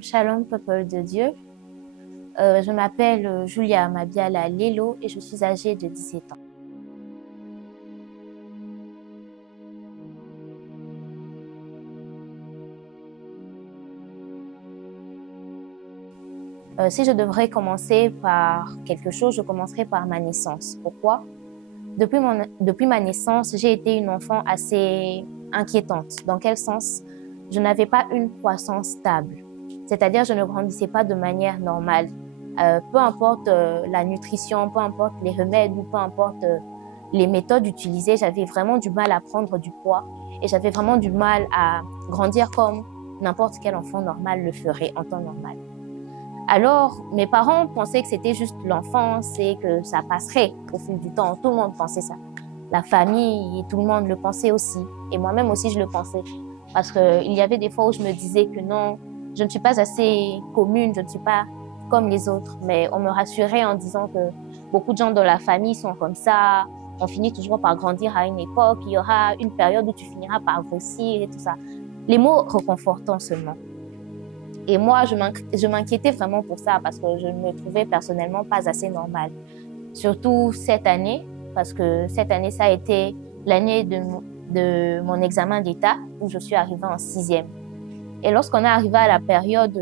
Shalom, peuple de Dieu. Je m'appelle Julia Mabiala Lelo et je suis âgée de 17 ans. Si je devrais commencer par quelque chose, je commencerai par ma naissance. Pourquoi? Depuis ma naissance, j'ai été une enfant assez inquiétante. Dans quel sens? Je n'avais pas une croissance stable. C'est-à-dire, je ne grandissais pas de manière normale. Peu importe la nutrition, peu importe les remèdes ou peu importe les méthodes utilisées, j'avais vraiment du mal à prendre du poids et j'avais vraiment du mal à grandir comme n'importe quel enfant normal le ferait en temps normal. Alors, mes parents pensaient que c'était juste l'enfance et que ça passerait au fil du temps. Tout le monde pensait ça. La famille, tout le monde le pensait aussi. Et moi-même aussi, je le pensais. Parce qu'il y avait des fois où je me disais que non, je ne suis pas assez commune, je ne suis pas comme les autres. Mais on me rassurait en disant que beaucoup de gens dans la famille sont comme ça. On finit toujours par grandir à une époque. Il y aura une période où tu finiras par grossir et tout ça. Les mots réconfortants seulement. Et moi, je m'inquiétais vraiment pour ça parce que je ne me trouvais personnellement pas assez normale. Surtout cette année, parce que cette année, ça a été l'année de mon examen d'État où je suis arrivée en 6e. Et lorsqu'on est arrivé à la période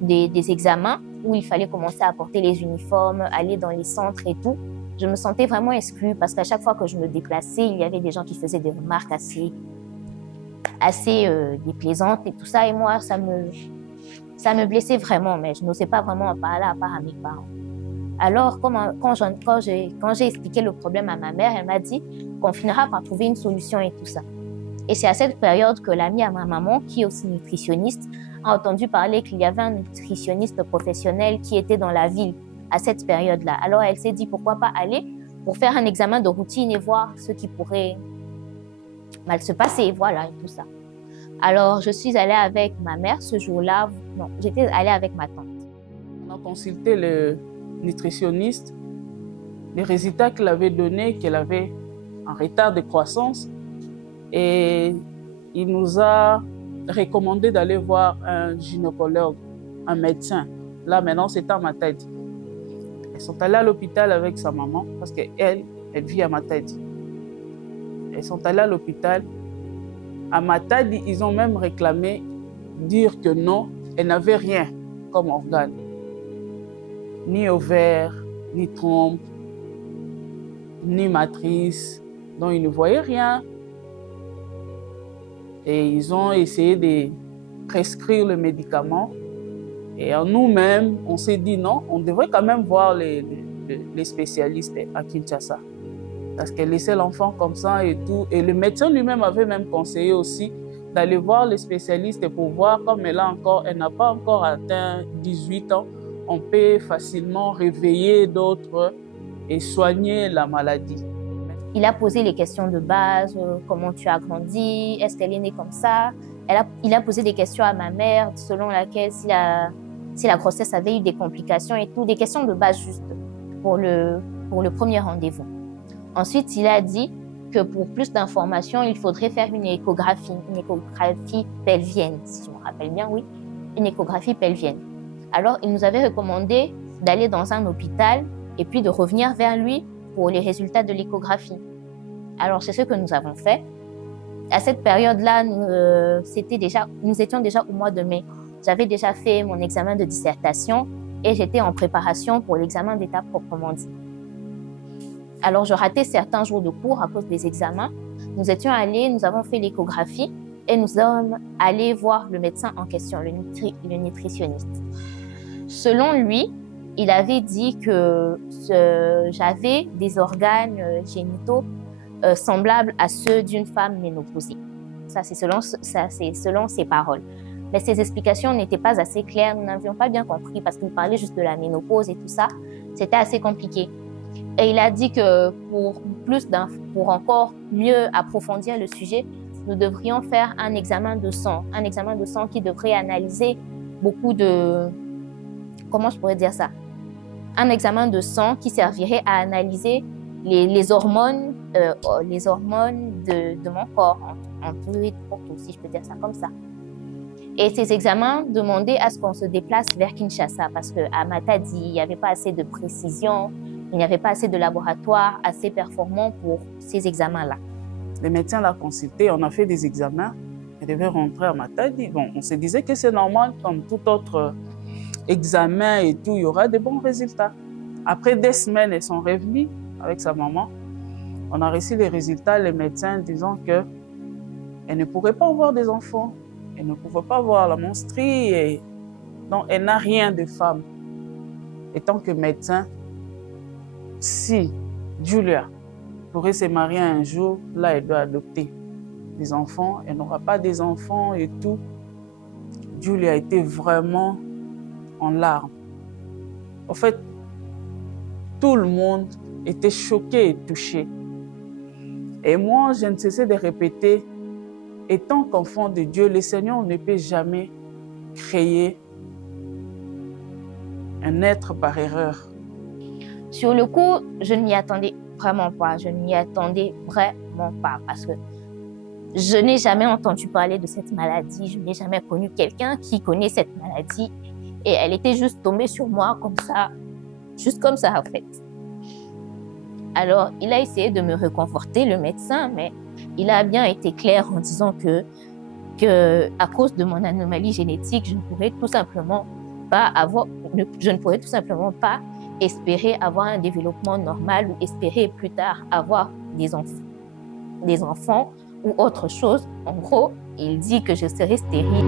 des examens, où il fallait commencer à porter les uniformes, aller dans les centres et tout, je me sentais vraiment exclue parce qu'à chaque fois que je me déplaçais, il y avait des gens qui faisaient des remarques assez déplaisantes et tout ça. Et moi, ça me blessait vraiment, mais je n'osais pas vraiment en parler à part à mes parents. Alors, quand j'ai expliqué le problème à ma mère, elle m'a dit qu'on finira par trouver une solution et tout ça. Et c'est à cette période que l'amie à ma maman, qui est aussi nutritionniste, a entendu parler qu'il y avait un nutritionniste professionnel qui était dans la ville à cette période-là. Alors, elle s'est dit pourquoi pas aller pour faire un examen de routine et voir ce qui pourrait mal se passer, voilà, et tout ça. Alors, je suis allée avec ma mère ce jour-là. Non, j'étais allée avec ma tante. On a consulté le nutritionniste. Les résultats qu'il avait donnés, qu'elle avait un retard de croissance. Et il nous a recommandé d'aller voir un gynécologue, un médecin. Là, maintenant, c'est à Matadi. Elles sont allées à l'hôpital avec sa maman parce qu'elle vit à Matadi. Elles sont allées à l'hôpital. À Matadi, ils ont même réclamé, dire que non, elle n'avait rien comme organe. Ni ovaire, ni trompe, ni matrice. Donc, ils ne voyaient rien. Et ils ont essayé de prescrire le médicament. Et en nous-mêmes, on s'est dit non, on devrait quand même voir les spécialistes à Kinshasa. Parce qu'elle laissait l'enfant comme ça et tout. Et le médecin lui-même avait même conseillé aussi d'aller voir les spécialistes pour voir, comme elle n'a pas encore atteint 18 ans, on peut facilement réveiller d'autres et soigner la maladie. Il a posé les questions de base, comment tu as grandi, est-ce qu'elle est née comme ça? Il a posé des questions à ma mère, selon laquelle si la grossesse avait eu des complications et tout, des questions de base juste pour le premier rendez-vous. Ensuite, il a dit que pour plus d'informations, il faudrait faire une échographie pelvienne, si je me rappelle bien, oui, une échographie pelvienne. Alors, il nous avait recommandé d'aller dans un hôpital et puis de revenir vers lui pour les résultats de l'échographie. Alors, c'est ce que nous avons fait. À cette période-là, nous étions déjà au mois de mai. J'avais déjà fait mon examen de dissertation et j'étais en préparation pour l'examen d'État proprement dit. Alors, je ratais certains jours de cours à cause des examens. Nous étions allés, nous avons fait l'échographie et nous sommes allés voir le médecin en question, le nutritionniste. Selon lui, il avait dit que j'avais des organes génitaux semblables à ceux d'une femme ménopausée. Ça, c'est selon ses paroles. Mais ses explications n'étaient pas assez claires, nous n'avions pas bien compris parce qu'il parlait juste de la ménopause et tout ça. C'était assez compliqué. Et il a dit que pour encore mieux approfondir le sujet, nous devrions faire un examen de sang qui devrait analyser beaucoup de... Comment je pourrais dire ça? Un examen de sang qui servirait à analyser les hormones de mon corps, en tout et pour tout, si je peux dire ça comme ça. Et ces examens demandaient à ce qu'on se déplace vers Kinshasa parce qu'à Matadi, il n'y avait pas assez de précision, il n'y avait pas assez de laboratoires assez performants pour ces examens-là. Les médecins l'ont consulté, on a fait des examens, elle devait rentrer à Matadi. Bon, on se disait que c'est normal, comme tout autre examen et tout, il y aura de bons résultats. Après des semaines, elles sont revenues avec sa maman. On a reçu les résultats, les médecins disant qu'elle ne pourrait pas avoir des enfants. Elle ne pouvait pas avoir la menstruée, et donc elle n'a rien de femme. Et tant que médecin, si Julia pourrait se marier un jour, là elle doit adopter des enfants, elle n'aura pas des enfants et tout. Julia était vraiment en larmes. En fait, tout le monde était choqué et touché. Et moi, je ne cessais de répéter, étant qu'enfant de Dieu, le Seigneur ne peut jamais créer un être par erreur. Sur le coup, je ne m'y attendais vraiment pas. Je ne m'y attendais vraiment pas parce que je n'ai jamais entendu parler de cette maladie. Je n'ai jamais connu quelqu'un qui connaît cette maladie. Et elle était juste tombée sur moi comme ça, juste comme ça en fait. Alors, il a essayé de me réconforter, le médecin, mais il a bien été clair en disant que à cause de mon anomalie génétique, je ne pourrais tout simplement pas espérer avoir un développement normal ou espérer plus tard avoir des enfants ou autre chose. En gros, il dit que je serais stérile.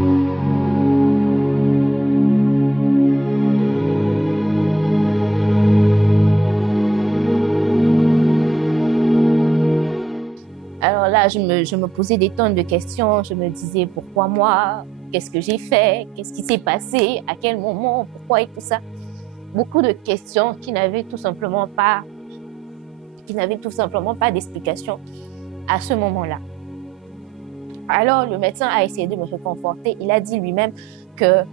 Alors là, je me posais des tonnes de questions. Je me disais pourquoi moi, qu'est-ce que j'ai fait, qu'est-ce qui s'est passé, à quel moment, pourquoi et tout ça. Beaucoup de questions qui n'avaient tout simplement pas d'explication à ce moment-là. Alors le médecin a essayé de me réconforter. Il a dit lui-même que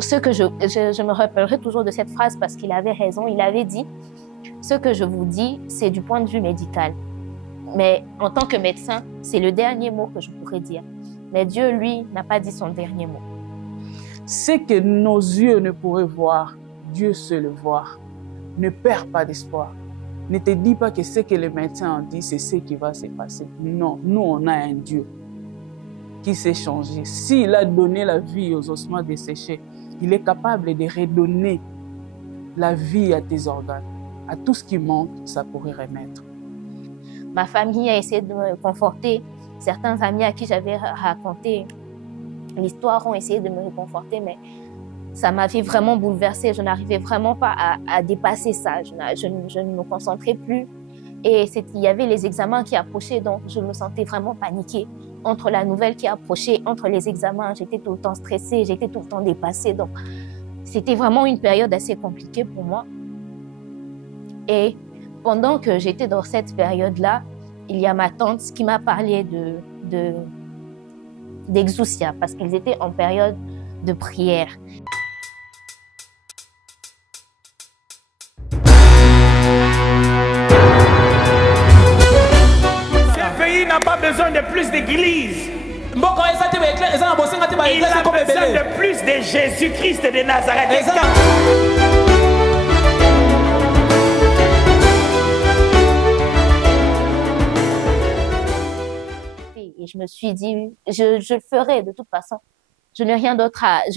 je me rappellerai toujours de cette phrase parce qu'il avait raison. Il avait dit ce que je vous dis, c'est du point de vue médical. Mais en tant que médecin, c'est le dernier mot que je pourrais dire. Mais Dieu, lui, n'a pas dit son dernier mot. Ce que nos yeux ne pourraient voir, Dieu sait le voir. Ne perds pas d'espoir. Ne te dis pas que ce que les médecins ont dit, c'est ce qui va se passer. Non, nous, on a un Dieu qui s'est changé. S'il a donné la vie aux ossements desséchés, il est capable de redonner la vie à tes organes. À tout ce qui manque, ça pourrait remettre. Ma famille a essayé de me conforter. Certains amis à qui j'avais raconté l'histoire ont essayé de me réconforter, mais ça m'avait vraiment bouleversée. Je n'arrivais vraiment pas à dépasser ça. Je ne me concentrais plus. Et il y avait les examens qui approchaient, donc je me sentais vraiment paniquée. Entre la nouvelle qui approchait, entre les examens, j'étais tout le temps stressée, j'étais tout le temps dépassée. Donc, c'était vraiment une période assez compliquée pour moi. Et pendant que j'étais dans cette période-là, il y a ma tante qui m'a parlé d'Exousia parce qu'ils étaient en période de prière. Ce pays n'a pas besoin de plus d'églises. Il a besoin de plus de Jésus-Christ de Nazareth. Et je me suis dit, je le ferai de toute façon. Je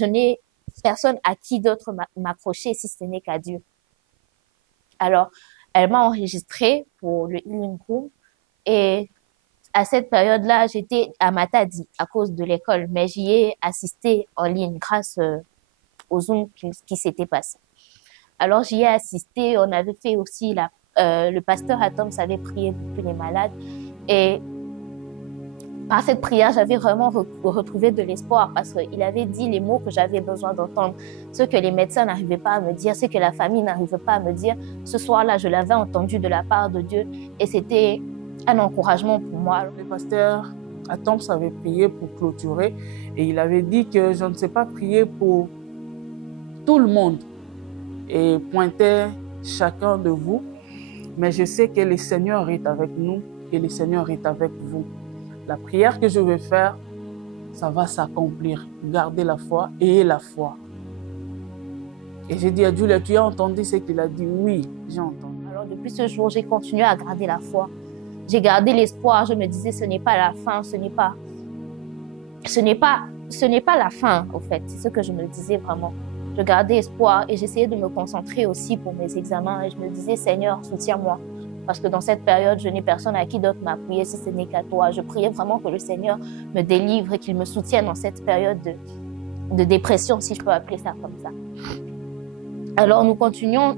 n'ai personne à qui d'autre m'accrocher si ce n'est qu'à Dieu. Alors, elle m'a enregistrée pour le Healing Room et à cette période-là, j'étais à Matadi à cause de l'école, mais j'y ai assisté en ligne grâce au Zoom qui s'était passé. Alors, j'y ai assisté, on avait fait aussi, le pasteur Atom avait prié pour tous les malades et par cette prière, j'avais vraiment retrouvé de l'espoir parce qu'il avait dit les mots que j'avais besoin d'entendre, ce que les médecins n'arrivaient pas à me dire, ce que la famille n'arrivait pas à me dire. Ce soir-là, je l'avais entendu de la part de Dieu et c'était un encouragement pour moi. Le pasteur Atom avait prié pour clôturer et il avait dit que je ne sais pas prier pour tout le monde et pointait chacun de vous, mais je sais que le Seigneur est avec nous et le Seigneur est avec vous. La prière que je vais faire, ça va s'accomplir. Gardez la foi, ayez la foi. Et j'ai dit à Julia, tu as entendu ce qu'il a dit? Oui, j'ai entendu. Alors depuis ce jour, j'ai continué à garder la foi. J'ai gardé l'espoir. Je me disais, ce n'est pas la fin, ce n'est pas la fin, au fait. C'est ce que je me disais vraiment. Je gardais espoir et j'essayais de me concentrer aussi pour mes examens. Et je me disais, Seigneur, soutiens-moi. Parce que dans cette période, je n'ai personne à qui d'autre m'appuyer si ce n'est qu'à toi. Je priais vraiment que le Seigneur me délivre et qu'il me soutienne dans cette période de dépression, si je peux appeler ça comme ça. Alors nous continuions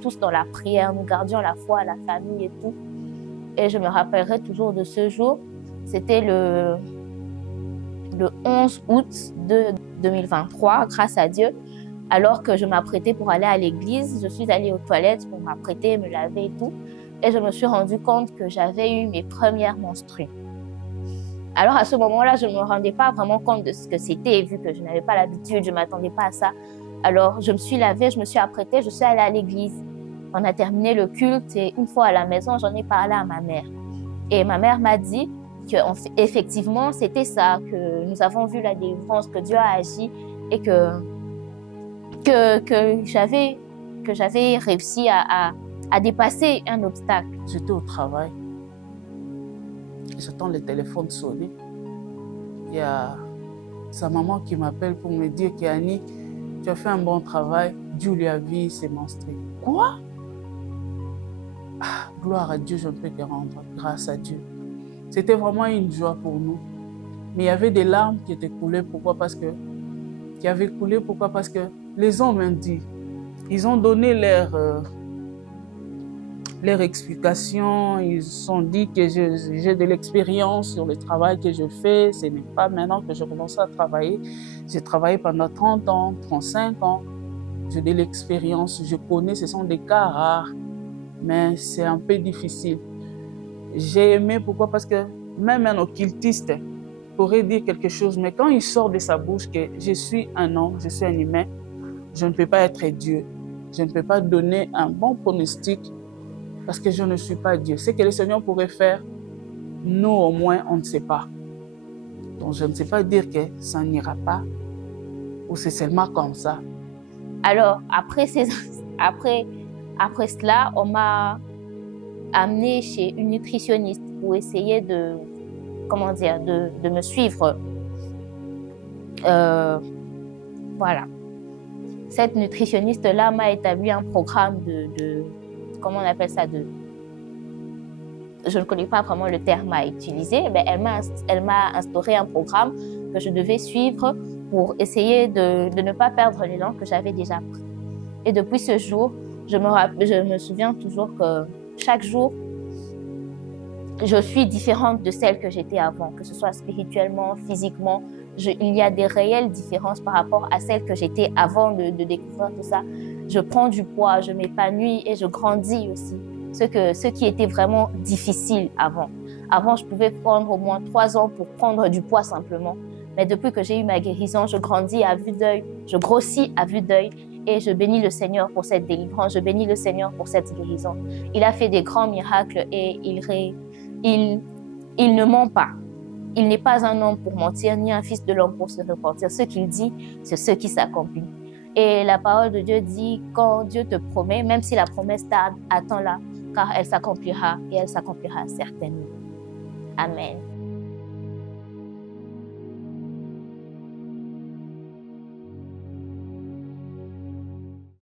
tous dans la prière, nous gardions la foi, la famille et tout. Et je me rappellerai toujours de ce jour. C'était le 11 août de 2023, grâce à Dieu. Alors que je m'apprêtais pour aller à l'église, je suis allée aux toilettes pour m'apprêter, me laver et tout. Et je me suis rendu compte que j'avais eu mes premières menstrues. Alors à ce moment-là, je ne me rendais pas vraiment compte de ce que c'était, vu que je n'avais pas l'habitude, je ne m'attendais pas à ça. Alors je me suis lavée, je me suis apprêtée, je suis allée à l'église. On a terminé le culte et une fois à la maison, j'en ai parlé à ma mère. Et ma mère m'a dit qu'effectivement, c'était ça, que nous avons vu la délivrance, que Dieu a agi et que j'avais réussi à dépasser un obstacle. J'étais au travail, j'attends le téléphone sonner. Il y a sa maman qui m'appelle pour me dire qu'Annie, tu as fait un bon travail, Dieu lui a vu ses menstrues. Quoi? Ah, gloire à Dieu, je ne peux que rendre grâce à Dieu. C'était vraiment une joie pour nous. Mais il y avait des larmes qui étaient coulées. Pourquoi? Parce que les hommes m'ont dit, ils ont donné leur explication, ils se sont dit que j'ai de l'expérience sur le travail que je fais. Ce n'est pas maintenant que je commence à travailler. J'ai travaillé pendant 30 ans, 35 ans. J'ai de l'expérience, je connais, ce sont des cas rares, mais c'est un peu difficile. J'ai aimé, pourquoi? Parce que même un occultiste pourrait dire quelque chose, mais quand il sort de sa bouche que je suis un homme, je suis un humain, je ne peux pas être Dieu. Je ne peux pas donner un bon pronostic parce que je ne suis pas Dieu. Ce que le Seigneur pourrait faire, nous au moins, on ne sait pas. Donc je ne sais pas dire que ça n'ira pas ou c'est seulement comme ça. Alors après cela, on m'a amenée chez une nutritionniste pour essayer de me suivre. Voilà. Cette nutritionniste-là m'a établi un programme comment on appelle ça, je ne connais pas vraiment le terme à utiliser, mais elle m'a instauré un programme que je devais suivre pour essayer de ne pas perdre l'élan que j'avais déjà pris. Et depuis ce jour, je me souviens toujours que chaque jour, je suis différente de celle que j'étais avant, que ce soit spirituellement, physiquement. Il y a des réelles différences par rapport à celle que j'étais avant de découvrir tout ça. Je prends du poids, je m'épanouis et je grandis aussi. Ce qui était vraiment difficile avant. Avant, je pouvais prendre au moins 3 ans pour prendre du poids simplement. Mais depuis que j'ai eu ma guérison, je grandis à vue d'œil, je grossis à vue d'œil et je bénis le Seigneur pour cette délivrance, je bénis le Seigneur pour cette guérison. Il a fait des grands miracles et il ne ment pas. Il n'est pas un homme pour mentir, ni un fils de l'homme pour se repentir. Ce qu'il dit, c'est ce qui s'accomplit. Et la parole de Dieu dit, quand Dieu te promet, même si la promesse tarde, attends-la, car elle s'accomplira et elle s'accomplira certainement. Amen.